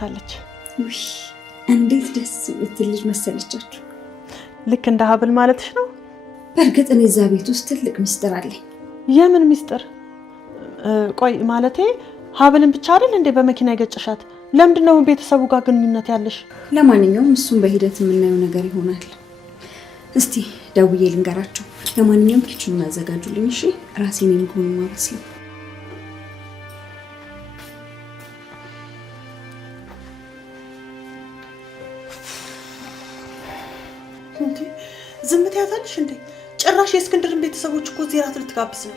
ትወዳታለች። ውይ እንዴት ደስ የምትልጅ መሰለቻችሁ። ልክ እንደ ሀብል ማለትሽ ነው? በእርግጥ እኔ እዛ ቤት ውስጥ ትልቅ ሚስጥር አለኝ። የምን ሚስጥር? ቆይ ማለቴ ሀብልን ብቻ አይደል እንዴ በመኪና የገጨሻት? ለምንድነው ቤተሰቡ ጋር ግንኙነት ያለሽ? ለማንኛውም እሱን በሂደት የምናየው ነገር ይሆናል። እስቲ ደውዬ ልንገራቸው። ለማንኛውም ኪችኑን አዘጋጁልኝ እሺ? ራሴን የሚሆኑ ማበስለው። እንዴ ዝም ትያታለሽ እንዴ? ጭራሽ የእስክንድርን ቤተሰቦች እኮ እዚህ እራት ልትጋብዝ ነው።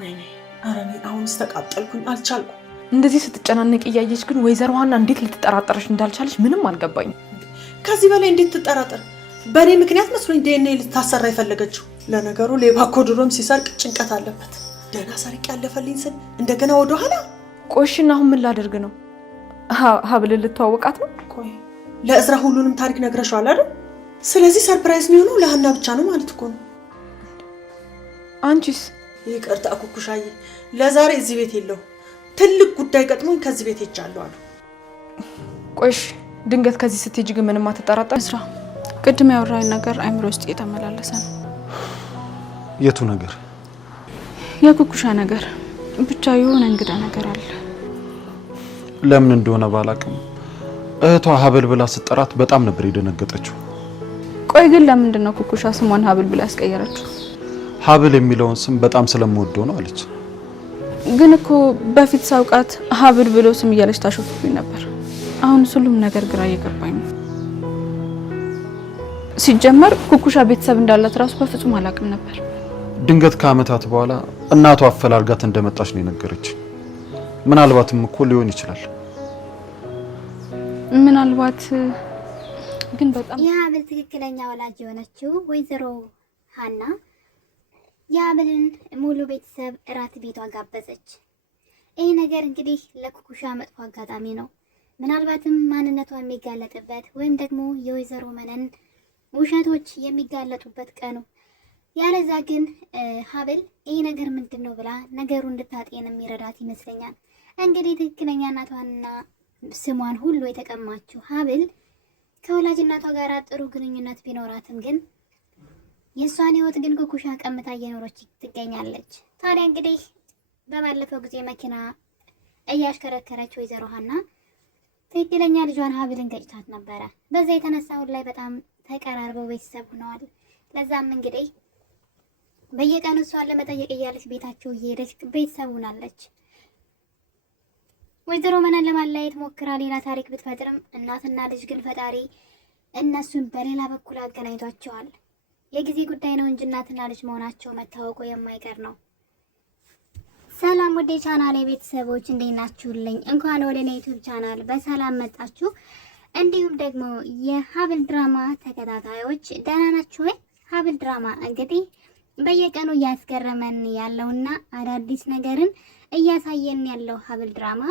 ወይኔ ኧረ እኔ አሁንስ ተቃጠልኩኝ፣ አልቻልኩም። እንደዚህ ስትጨናነቅ እያየች ግን ወይዘሮ ሀና እንዴት ልትጠራጠረሽ እንዳልቻለች ምንም አልገባኝም። ከዚህ በላይ እንዴት ትጠራጠር? በእኔ ምክንያት መስሎኝ ዲኤንኤ ልታሰራ የፈለገችው። ለነገሩ ሌባ እኮ ድሮም ሲሰርቅ ጭንቀት አለበት። ደህና ሰርቅ ያለፈልኝ ስል እንደገና ወደ ኋላ። ቆይሽና አሁን ምን ላደርግ ነው? ሀብልን ልትዋወቃት ነው? ቆይ ለእዝራ ሁሉንም ታሪክ ነግረሽዋል አይደል? ስለዚህ ሰርፕራይዝ የሚሆነው ለሀና ብቻ ነው ማለት እኮ ነው። አንቺስ? ይቅርታ ኩኩሻዬ፣ ለዛሬ እዚህ ቤት የለውም። ትልቅ ጉዳይ ገጥሞኝ ከዚህ ቤት ሄጃለሁ አሉ። ቆይሽ ድንገት ከዚህ ስትሄጂ ግን ምንም አትጠራጠር? እዝራ ቅድም ያወራኝ ነገር አይምሮ ውስጥ እየተመላለሰ ነው። የቱ ነገር? የኩኩሻ ነገር ብቻ የሆነ እንግዳ ነገር አለ። ለምን እንደሆነ ባላቅም እህቷ ሀብል ብላ ስትጠራት በጣም ነበር የደነገጠችው። ቆይ ግን ለምንድን ነው ኩኩሻ ስሟን ሀብል ብላ ያስቀየረችው? ሀብል የሚለውን ስም በጣም ስለምወደው ነው አለች። ግን እኮ በፊት ሳውቃት ሀብል ብሎ ስም እያለች ታሾፍብኝ ነበር። አሁን ሁሉም ነገር ግራ እየገባኝ ነው። ሲጀመር ኩኩሻ ቤተሰብ እንዳላት ራሱ በፍጹም አላውቅም ነበር። ድንገት ከአመታት በኋላ እናቷ አፈላልጋት እንደመጣች ነው የነገረች። ምናልባትም እኮ ሊሆን ይችላል። ምናልባት ግን በጣም የሀብል ትክክለኛ ወላጅ የሆነችው ወይዘሮ ሀና የሀብልን ሙሉ ቤተሰብ እራት ቤቷ ጋበዘች። ይህ ነገር እንግዲህ ለኩኩሻ መጥፎ አጋጣሚ ነው። ምናልባትም ማንነቷ የሚጋለጥበት ወይም ደግሞ የወይዘሮ መነን ውሸቶች የሚጋለጡበት ቀኑ። ያለዛ ግን ሀብል ይህ ነገር ምንድን ነው ብላ ነገሩ እንድታጤን የሚረዳት ይመስለኛል። እንግዲህ ትክክለኛ እናቷንና ስሟን ሁሉ የተቀማችው ሀብል ከወላጅ እናቷ ጋር ጥሩ ግንኙነት ቢኖራትም ግን የእሷን ህይወት ግን ኩኩሻ ቀምታ እየኖረች ትገኛለች። ታዲያ እንግዲህ በባለፈው ጊዜ መኪና እያሽከረከረች ወይዘሮ ሀና ትክክለኛ ልጇን ሀብልን ገጭታት ነበረ። በዛ የተነሳ አሁን ላይ በጣም ተቀራርበው ቤተሰብ ሆነዋል። ለዛም እንግዲህ በየቀኑ እሷን ለመጠየቅ እያለች ቤታቸው እየሄደች ቤተሰብ ሆናለች። ወይዘሮ መነን ለማለያየት ሞክራ ሌላ ታሪክ ብትፈጥርም እናትና ልጅ ግን ፈጣሪ እነሱን በሌላ በኩል አገናኝቷቸዋል። የጊዜ ጉዳይ ነው እንጂ እናትና ልጅ መሆናቸው መታወቁ የማይቀር ነው። ሰላም ወደ ቻናሌ ቤተሰቦች እንዴት ናችሁልኝ? እንኳን ወደ እኔ ዩቲዩብ ቻናል በሰላም መጣችሁ። እንዲሁም ደግሞ የሀብል ድራማ ተከታታዮች ደህና ናችሁ ወይ? ሀብል ድራማ እንግዲህ በየቀኑ እያስገረመን ያለውና አዳዲስ ነገርን እያሳየን ያለው ሀብል ድራማ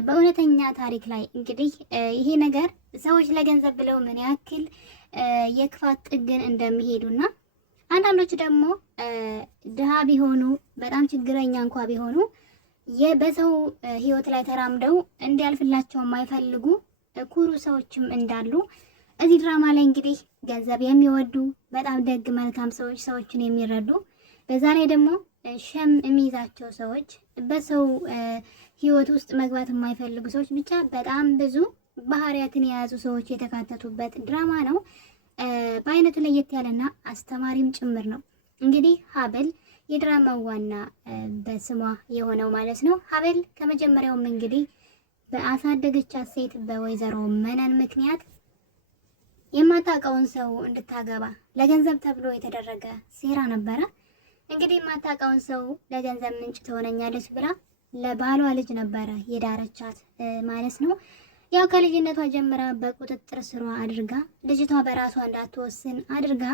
በእውነተኛ ታሪክ ላይ እንግዲህ ይሄ ነገር ሰዎች ለገንዘብ ብለው ምን ያክል የክፋት ጥግን እንደሚሄዱና አንዳንዶች ደግሞ ድሃ ቢሆኑ በጣም ችግረኛ እንኳ ቢሆኑ በሰው ህይወት ላይ ተራምደው እንዲያልፍላቸው የማይፈልጉ ኩሩ ሰዎችም እንዳሉ እዚህ ድራማ ላይ እንግዲህ ገንዘብ የሚወዱ በጣም ደግ መልካም ሰዎችን የሚረዱ በዛ ላይ ደግሞ ሸም የሚይዛቸው ሰዎች በሰው ህይወት ውስጥ መግባት የማይፈልጉ ሰዎች ብቻ በጣም ብዙ ባህሪያትን የያዙ ሰዎች የተካተቱበት ድራማ ነው። በአይነቱ ለየት ያለና አስተማሪም ጭምር ነው። እንግዲህ ሀብል የድራማው ዋና በስሟ የሆነው ማለት ነው። ሀብል ከመጀመሪያውም እንግዲህ በአሳደገቻት ሴት በወይዘሮ መነን ምክንያት የማታውቀውን ሰው እንድታገባ ለገንዘብ ተብሎ የተደረገ ሴራ ነበረ። እንግዲህ የማታውቀውን ሰው ለገንዘብ ምንጭ ትሆነኛለች ብላ ለባሏ ልጅ ነበረ የዳረቻት ማለት ነው። ያው ከልጅነቷ ጀምራ በቁጥጥር ስሯ አድርጋ ልጅቷ በራሷ እንዳትወስን አድርጋ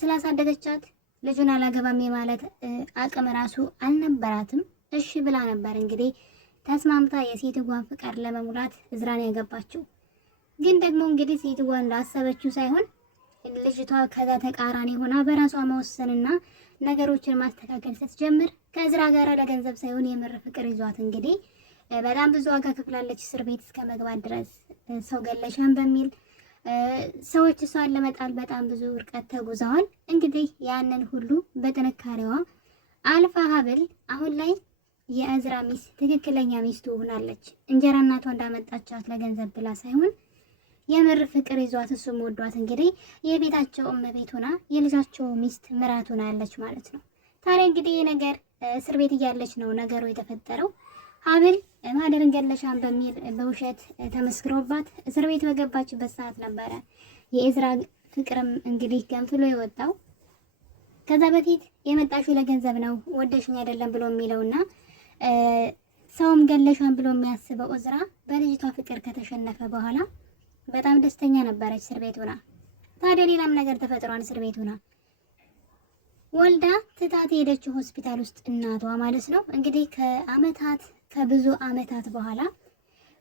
ስላሳደገቻት ልጁን አላገባም ማለት አቅም ራሱ አልነበራትም። እሺ ብላ ነበር እንግዲህ ተስማምታ የሴትዋን ፍቃድ ለመሙላት እዝራን ያገባችው። ግን ደግሞ እንግዲህ ሴትዋ እንዳሰበችው ሳይሆን ልጅቷ ከዛ ተቃራኒ ሆና በራሷ መወሰንና ነገሮችን ማስተካከል ስትጀምር ከእዝራ ጋር ለገንዘብ ሳይሆን የምር ፍቅር ይዟት እንግዲህ በጣም ብዙ ዋጋ ከፍላለች፣ እስር ቤት እስከ መግባት ድረስ ሰው ገለሻን በሚል ሰዎች እሷን ለመጣል በጣም ብዙ ርቀት ተጉዘዋል። እንግዲህ ያንን ሁሉ በጥንካሬዋ አልፋ ሀብል አሁን ላይ የእዝራ ሚስት ትክክለኛ ሚስቱ ሆናለች። እንጀራ እናቷ እንዳመጣቻት ለገንዘብ ብላ ሳይሆን የምር ፍቅር ይዟት እሱም ወዷት እንግዲህ የቤታቸው እመቤት ሆና የልጃቸው ሚስት ምራት ሆናለች ማለት ነው። ታዲያ እንግዲህ ይህ ነገር እስር ቤት እያለች ነው ነገሩ የተፈጠረው። ሀብል ማህደርን ገለሻን በሚል በውሸት ተመስክሮባት እስር ቤት በገባችበት ሰዓት ነበረ የእዝራ ፍቅርም እንግዲህ ገንፍሎ የወጣው። ከዛ በፊት የመጣሽው ለገንዘብ ነው ወደሽኝ አይደለም ብሎ የሚለውና ሰውም ገለሻን ብሎ የሚያስበው እዝራ በልጅቷ ፍቅር ከተሸነፈ በኋላ በጣም ደስተኛ ነበረች እስር ቤት ሆና። ታዲያ ሌላም ነገር ተፈጥሯን እስር ቤት ሆና ወልዳ ትታት ሄደችው ሆስፒታል ውስጥ እናቷ ማለት ነው። እንግዲህ ከብዙ አመታት በኋላ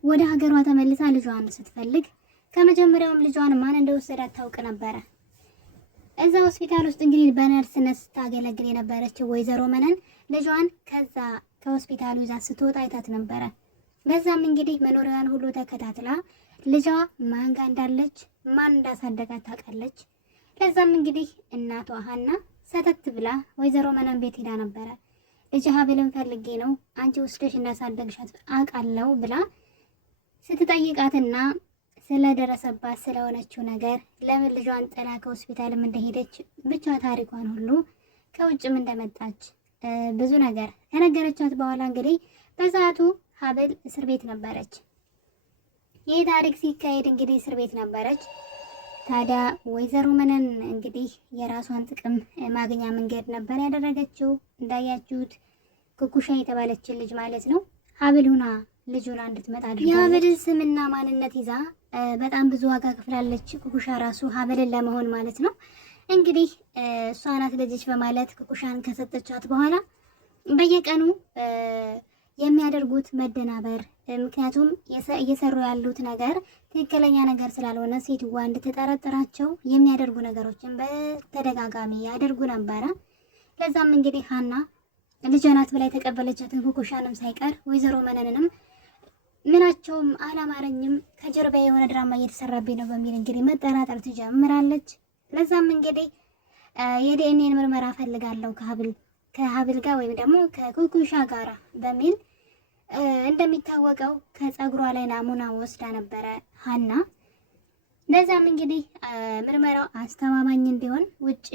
ወደ ሀገሯ ተመልሳ ልጇን ስትፈልግ ከመጀመሪያውም ልጇን ማን እንደወሰዳት ታውቅ ነበረ። እዛ ሆስፒታል ውስጥ እንግዲህ በነርስነት ስታገለግል የነበረችው ወይዘሮ መነን ልጇን ከዛ ከሆስፒታሉ ይዛ ስትወጣ አይታት ነበረ። በዛም እንግዲህ መኖሪያዋን ሁሉ ተከታትላ ልጇ ማን ጋር እንዳለች ማን እንዳሳደጋት ታውቃለች። ለዛም እንግዲህ እናቷ ሀና ሰተት ብላ ወይዘሮ መነን ቤት ሄዳ ነበረ። ልጅ ሀብልን ፈልጌ ነው አንቺ ወስደሽ እንዳሳደግሻት አውቃለሁ ብላ ስትጠይቃትና ስለደረሰባት ስለሆነችው ነገር ለምን ልጇን ጥላ ከሆስፒታልም እንደሄደች ብቻ ታሪኳን ሁሉ ከውጭም እንደመጣች ብዙ ነገር ከነገረቻት በኋላ እንግዲህ በሰዓቱ ሀብል እስር ቤት ነበረች። ይህ ታሪክ ሲካሄድ እንግዲህ እስር ቤት ነበረች። ታዲያ ወይዘሮ መነን እንግዲህ የራሷን ጥቅም ማግኛ መንገድ ነበር ያደረገችው። እንዳያችሁት ኩኩሻ የተባለችን ልጅ ማለት ነው ሀብል ሁና ልጁን እንድትመጣ አድርጋለች። የሀብልን ስምና ማንነት ይዛ በጣም ብዙ ዋጋ ከፍላለች። ኩኩሻ ራሱ ሀብልን ለመሆን ማለት ነው። እንግዲህ እሷ ናት ልጅሽ በማለት ኩኩሻን ከሰጠቻት በኋላ በየቀኑ የሚያደርጉት መደናበር፣ ምክንያቱም እየሰሩ ያሉት ነገር ትክክለኛ ነገር ስላልሆነ ሴትዋ እንድትጠረጥራቸው የሚያደርጉ ነገሮችን በተደጋጋሚ ያደርጉ ነበረ። ለዛም እንግዲህ ሀና ልጇ ናት ብላ የተቀበለቻትን ኩኩሻንም ሳይቀር ወይዘሮ መነንንም ምናቸውም አላማረኝም ከጀርባ የሆነ ድራማ እየተሰራብኝ ነው በሚል እንግዲህ መጠራጠር ትጀምራለች። ለዛም እንግዲህ የዲኤንኤ ምርመራ ፈልጋለሁ ከሀብል ጋር ወይም ደግሞ ከኩኩሻ ጋር በሚል እንደሚታወቀው ከፀጉሯ ላይ ናሙና ወስዳ ነበረ ሀና። ለዛም እንግዲህ ምርመራው አስተማማኝ እንዲሆን ውጭ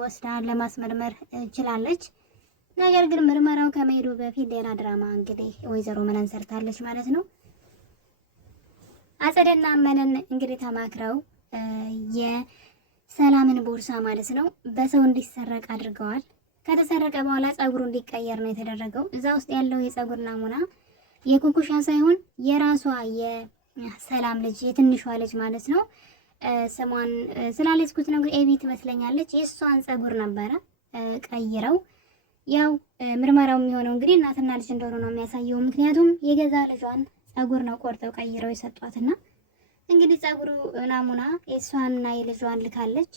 ወስዳ ለማስመርመር ችላለች። ነገር ግን ምርመራው ከመሄዱ በፊት ሌላ ድራማ እንግዲህ ወይዘሮ መነን ሰርታለች ማለት ነው። አጸደና መነን እንግዲህ ተማክረው የሰላምን ቦርሳ ማለት ነው በሰው እንዲሰረቅ አድርገዋል። ከተሰረቀ በኋላ ፀጉሩ እንዲቀየር ነው የተደረገው። እዛ ውስጥ ያለው የፀጉር ናሙና የኩኩሻ ሳይሆን የራሷ የሰላም ልጅ የትንሿ ልጅ ማለት ነው። ስሟን ስላለስኩት ነው ኤቢ ትመስለኛለች። የእሷን ፀጉር ነበረ ቀይረው ያው ምርመራው የሚሆነው እንግዲህ እናትና ልጅ እንደሆኑ ነው የሚያሳየው። ምክንያቱም የገዛ ልጇን ፀጉር ነው ቆርጠው ቀይረው የሰጧትና እንግዲህ ፀጉሩ ናሙና የእሷንና የልጇን ልካለች።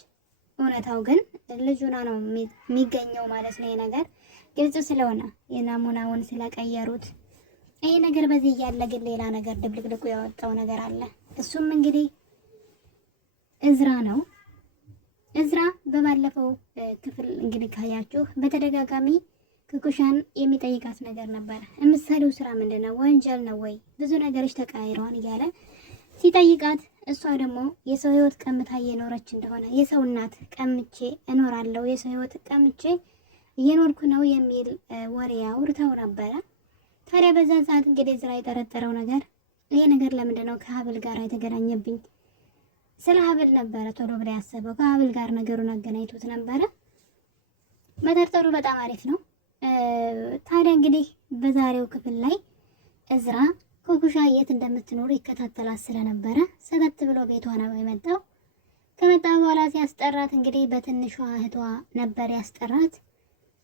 እውነታው ግን ልጁና ነው የሚገኘው ማለት ነው። ይሄ ነገር ግልጽ ስለሆነ የናሙናውን ስለቀየሩት ይሄ ነገር በዚህ እያለ ግን ሌላ ነገር ድብልቅልቁ ያወጣው ነገር አለ። እሱም እንግዲህ እዝራ ነው። እዝራ በባለፈው ክፍል እንግዲህ ካያችሁ በተደጋጋሚ ኩኩሻን የሚጠይቃት ነገር ነበር። የምትሰሪው ስራ ምንድነው? ወንጀል ነው ወይ? ብዙ ነገሮች ተቃይረዋል እያለ ሲጠይቃት እሷ ደግሞ የሰው ህይወት ቀምታ እየኖረች እንደሆነ የሰው እናት ቀምቼ እኖራለሁ የሰው ህይወት ቀምቼ እየኖርኩ ነው የሚል ወሬ አውርተው ነበረ። ታዲያ በዛ ሰዓት እንግዲህ እዝራ የጠረጠረው ነገር ይሄ ነገር ለምንድን ነው ከሀብል ጋር የተገናኘብኝ? ስለ ሀብል ነበረ ቶሎ ብላ ያሰበው። ከሀብል ጋር ነገሩን አገናኝቶት ነበረ። መጠርጠሩ በጣም አሪፍ ነው። ታዲያ እንግዲህ በዛሬው ክፍል ላይ እዝራ ኩኩሻ የት እንደምትኖር ይከታተላት ስለነበረ ሰተት ብሎ ቤቷ ነው የመጣው። ከመጣ በኋላ ሲያስጠራት እንግዲህ በትንሿ እህቷ ነበር ያስጠራት።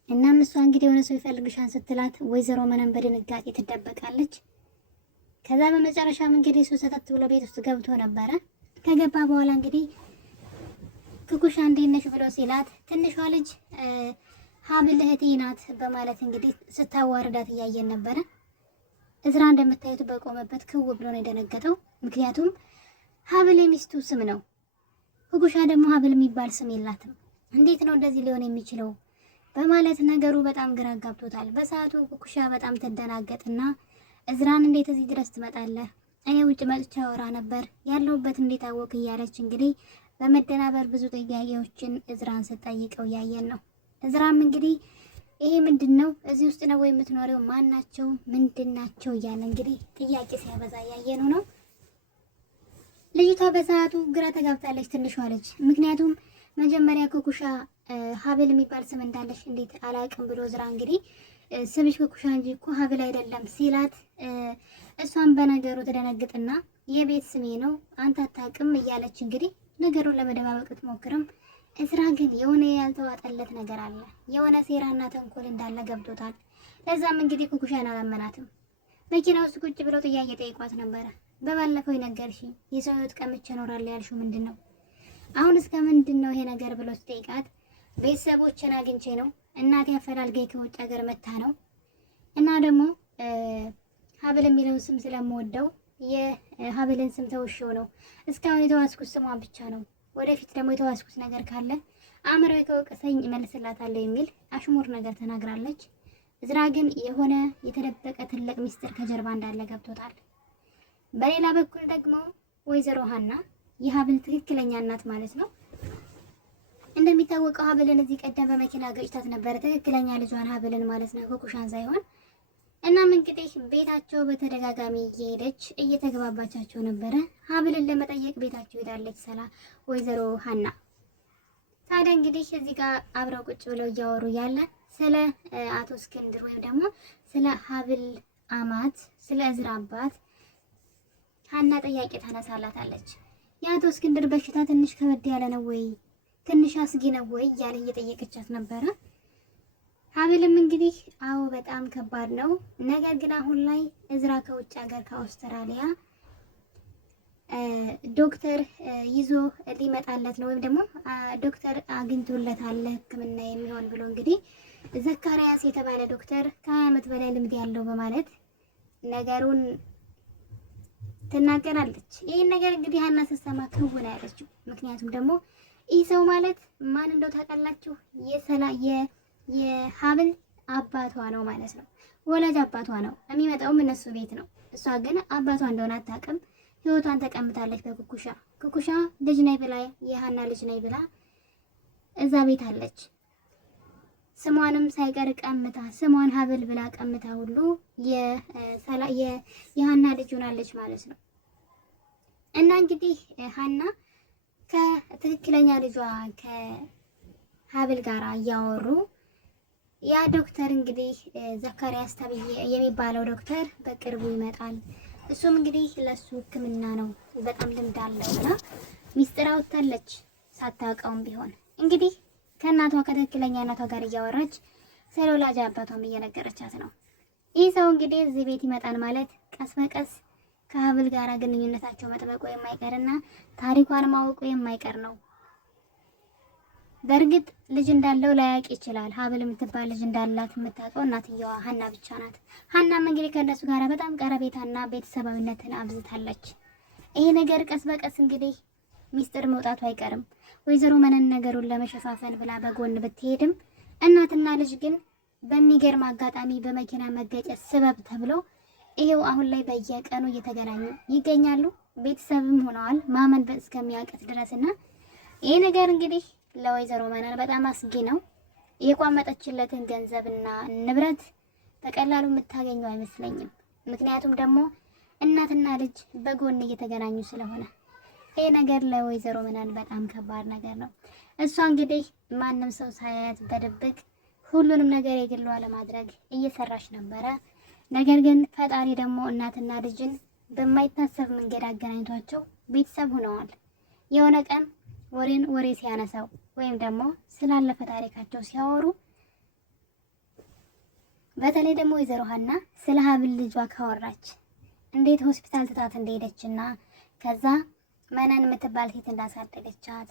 እናም እሷ እንግዲህ የሆነ ሰው ይፈልግሻል ስትላት ወይዘሮ መነን በድንጋጤ ትደበቃለች። ከዛ በመጨረሻም እንግዲህ እሱ ሰተት ብሎ ቤት ውስጥ ገብቶ ነበረ። ከገባ በኋላ እንግዲህ ኩኩሻ እንዴት ነሽ ብሎ ሲላት ትንሿ ልጅ ሀብል እህቴ ናት በማለት እንግዲህ ስታዋርዳት እያየን ነበረ። እዝራ እንደምታዩት በቆመበት ክው ብሎ ነው የደነገጠው። ምክንያቱም ሀብል የሚስቱ ስም ነው። ኩኩሻ ደግሞ ሀብል የሚባል ስም የላትም። እንዴት ነው እንደዚህ ሊሆን የሚችለው በማለት ነገሩ በጣም ግራ ጋብቶታል። በሰዓቱ ኩኩሻ በጣም ተደናገጥና እዝራን እንዴት እዚህ ድረስ ትመጣለህ? እኔ ውጭ መጥቻ አወራ ነበር ያለሁበት እንዴት አወቅ እያለች እንግዲህ በመደናበር ብዙ ጥያቄዎችን እዝራን ስትጠይቀው ያየን ነው። እዝራም እንግዲህ ይሄ ምንድነው? እዚህ ውስጥ ነው ወይ የምትኖረው? ማን ናቸው? ምንድናቸው? እያለ እንግዲህ ጥያቄ ሲያበዛ ያየነው ነው። ልጅቷ በሰዓቱ ግራ ተጋብታለች፣ ትንሿ ልጅ። ምክንያቱም መጀመሪያ ኩኩሻ ሀብል የሚባል ስም እንዳለሽ እንዴት አላውቅም ብሎ እዝራ እንግዲህ ስምሽ ኩኩሻ እንጂ እኮ ሀብል አይደለም ሲላት፣ እሷን በነገሩ ትደነግጥና የቤት ስሜ ነው አንተ አታውቅም እያለች እንግዲህ ነገሩን ለመደባበቅ ትሞክርም። እዝራ ግን የሆነ ያልተዋጠለት ነገር አለ። የሆነ ሴራና ተንኮል እንዳለ ገብቶታል። ለዛም እንግዲህ ኩኩሻን አላመናትም። መኪና ውስጥ ቁጭ ብለው ጥያቄ ጠይቋት ነበረ። በባለፈው የነገርሽኝ የሰው ሕይወት ቀምቼ እኖራለሁ ያልሽው ምንድን ነው? አሁን እስከ ምንድን ነው ይሄ ነገር ብሎ ስጠይቃት ቤተሰቦችን አግኝቼ ነው፣ እናቴ አፈላልገኝ ከውጭ ሀገር መታ ነው እና ደግሞ ሀብል የሚለውን ስም ስለምወደው የሀብልን ስም ተውሼው ነው። እስካሁን የተዋስኩት ስሟን ብቻ ነው። ወደፊት ደግሞ የተዋስኩት ነገር ካለ አእምሮዬ ከወቀሰኝ እመልስላታለሁ የሚል አሽሙር ነገር ተናግራለች። እዝራ ግን የሆነ የተደበቀ ትልቅ ሚስጥር ከጀርባ እንዳለ ገብቶታል። በሌላ በኩል ደግሞ ወይዘሮ ሀና የሀብል ትክክለኛ እናት ማለት ነው። እንደሚታወቀው ሀብልን እዚህ ቀደም በመኪና ገጭታት ነበረ። ትክክለኛ ልጇን ሀብልን ማለት ነው፣ ኩኩሻን ሳይሆን። እናም እንግዲህ ቤታቸው በተደጋጋሚ እየሄደች እየተግባባቻቸው ነበረ። ሀብልን ለመጠየቅ ቤታቸው ሄዳለች ወይዘሮ ሀና። ታዲያ እንግዲህ እዚህ ጋር አብረው ቁጭ ብለው እያወሩ ያለ ስለ አቶ እስክንድር ወይም ደግሞ ስለ ሀብል አማት ስለ እዝራ አባት ሀና ጥያቄ ታነሳላታለች። የአቶ እስክንድር በሽታ ትንሽ ከበድ ያለ ነው ወይ ትንሽ አስጊ ነው ወይ እያለ እየጠየቀቻት ነበረ። ሀብልም እንግዲህ አዎ በጣም ከባድ ነው፣ ነገር ግን አሁን ላይ እዝራ ከውጭ ሀገር ከአውስትራሊያ ዶክተር ይዞ ሊመጣለት ነው ወይም ደግሞ ዶክተር አግኝቶለታል ሕክምና የሚሆን ብሎ እንግዲህ ዘካሪያስ የተባለ ዶክተር ከ20 ዓመት በላይ ልምድ ያለው በማለት ነገሩን ትናገራለች። ይህን ነገር እንግዲህ ሀና ስትሰማ ክውን ያለችው። ምክንያቱም ደግሞ ይህ ሰው ማለት ማን እንደው ታውቃላችሁ? የሀብል አባቷ ነው ማለት ነው። ወላጅ አባቷ ነው። የሚመጣውም እነሱ ቤት ነው። እሷ ግን አባቷ እንደሆነ አታውቅም። ህይወቷን ተቀምጣለች በኩኩሻ። ኩኩሻ ልጅ ነይ ብላ የሀና ልጅ ነይ ብላ እዛ ቤት አለች። ስሟንም ሳይቀር ቀምታ ስሟን ሀብል ብላ ቀምታ ሁሉ የሀና ልጅ ሆናለች ማለት ነው። እና እንግዲህ ሀና ከትክክለኛ ልጇ ከሀብል ጋር እያወሩ ያ ዶክተር እንግዲህ ዘካሪያስ ተብዬ የሚባለው ዶክተር በቅርቡ ይመጣል። እሱም እንግዲህ ለሱ ሕክምና ነው፣ በጣም ልምድ አለውና ሚስጥር አውጥታለች ሳታውቀውም ቢሆን እንግዲህ ከእናቷ ከትክክለኛ እናቷ ጋር እያወራች ስለ ወላጅ አባቷም እየነገረቻት ነው። ይህ ሰው እንግዲህ እዚህ ቤት ይመጣል ማለት ቀስ በቀስ ከሀብል ጋር ግንኙነታቸው መጥበቁ የማይቀርና ታሪኳን ማወቁ የማይቀር ነው። በእርግጥ ልጅ እንዳለው ላያውቅ ይችላል። ሀብል የምትባል ልጅ እንዳላት የምታውቀው እናትየዋ ሀና ብቻ ናት። ሀናም እንግዲህ ከእነሱ ጋር በጣም ቀረቤታና ቤተሰባዊነትን አብዝታለች። ይሄ ነገር ቀስ በቀስ እንግዲህ ሚስጥር መውጣቱ አይቀርም። ወይዘሮ መነን ነገሩን ለመሸፋፈን ብላ በጎን ብትሄድም እናትና ልጅ ግን በሚገርም አጋጣሚ በመኪና መገጨት ስበብ ተብሎ ይሄው አሁን ላይ በየቀኑ እየተገናኙ ይገኛሉ። ቤተሰብም ሆነዋል ማመን እስከሚያውቅት ድረስና ይሄ ነገር እንግዲህ ለወይዘሮ መነን በጣም አስጊ ነው። የቋመጠችለትን ገንዘብና ንብረት በቀላሉ የምታገኘው አይመስለኝም። ምክንያቱም ደግሞ እናትና ልጅ በጎን እየተገናኙ ስለሆነ ይሄ ነገር ለወይዘሮ መነን በጣም ከባድ ነገር ነው። እሷ እንግዲህ ማንም ሰው ሳያያት በድብቅ ሁሉንም ነገር የግሏ ለማድረግ እየሰራች ነበረ። ነገር ግን ፈጣሪ ደግሞ እናትና ልጅን በማይታሰብ መንገድ አገናኝቷቸው ቤተሰብ ሆነዋል። የሆነ ቀን ወሬ ሲያነሳው ወይም ደግሞ ስላለፈ ታሪካቸው ሲያወሩ በተለይ ደግሞ ወይዘሮ ሀና ስለ ሀብል ልጇ ካወራች እንዴት ሆስፒታል ትታት እንደሄደችና ከዛ መነን የምትባል ሴት እንዳሳደገቻት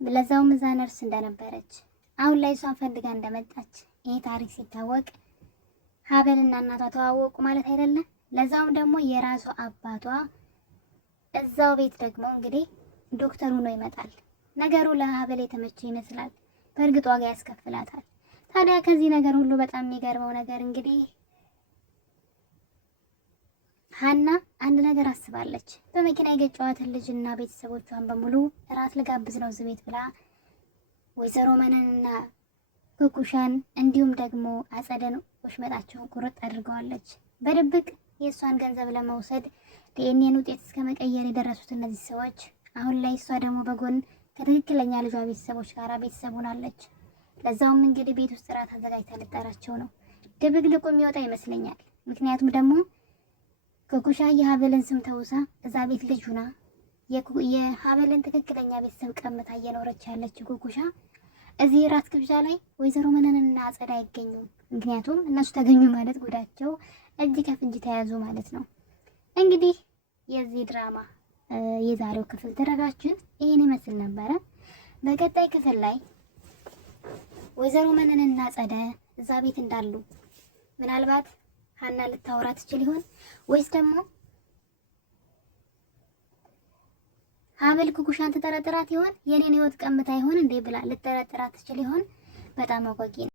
ለዛውም እዛ ነርስ እንደነበረች አሁን ላይ እሷን ፈልጋ እንደመጣች ይሄ ታሪክ ሲታወቅ ሀብልና እናቷ ተዋወቁ ማለት አይደለም። ለዛውም ደግሞ የራሷ አባቷ እዛው ቤት ደግሞ እንግዲህ ዶክተሩ ነው ይመጣል። ነገሩ ለሀብል የተመቸ ይመስላል። በእርግጥ ዋጋ ያስከፍላታል። ታዲያ ከዚህ ነገር ሁሉ በጣም የሚገርመው ነገር እንግዲህ ሀና አንድ ነገር አስባለች። በመኪና የገጨዋትን ልጅና ቤተሰቦቿን በሙሉ እራት ልጋብዝ ነው እዚህ ቤት ብላ ወይዘሮ መነንና ኩኩሻን እንዲሁም ደግሞ አጸደን ወሽመጣቸውን ቁርጥ አድርገዋለች። በድብቅ የእሷን ገንዘብ ለመውሰድ ዲኤንኤን ውጤት እስከ መቀየር የደረሱት እነዚህ ሰዎች አሁን ላይ እሷ ደግሞ በጎን ከትክክለኛ ልጇ ቤተሰቦች ጋር ቤተሰብ ሆናለች። ለዛውም እንግዲህ ቤት ውስጥ እራት አዘጋጅታ ልጠራቸው ነው። ድብቅልቁ የሚወጣ ይመስለኛል። ምክንያቱም ደግሞ ኩኩሻ የሀብልን ስም ተውሳ እዛ ቤት ልጅ ሁና የሀብልን ትክክለኛ ቤተሰብ ቀምታ እየኖረች ያለችው ኩኩሻ እዚህ ራት ግብዣ ላይ ወይዘሮ መነንና አጸዳ አይገኙም። ምክንያቱም እነሱ ተገኙ ማለት ጉዳቸው እጅ ከፍንጅ ተያዙ ማለት ነው። እንግዲህ የዚህ ድራማ የዛሬው ክፍል ተረጋችን ይህን ይመስል ነበረ። በቀጣይ ክፍል ላይ ወይዘሮ መነንና አጸደ እዛ ቤት እንዳሉ ምናልባት ሀና ልታወራ ትችል ይሆን ወይስ ደግሞ ሀብል ኩኩሻን ትጠረጥራት ይሆን? የኔን ህይወት ቀምታ ይሆን እንዴ ብላ ልጠረጥራት ትችል ይሆን? በጣም አጓጊ ነው።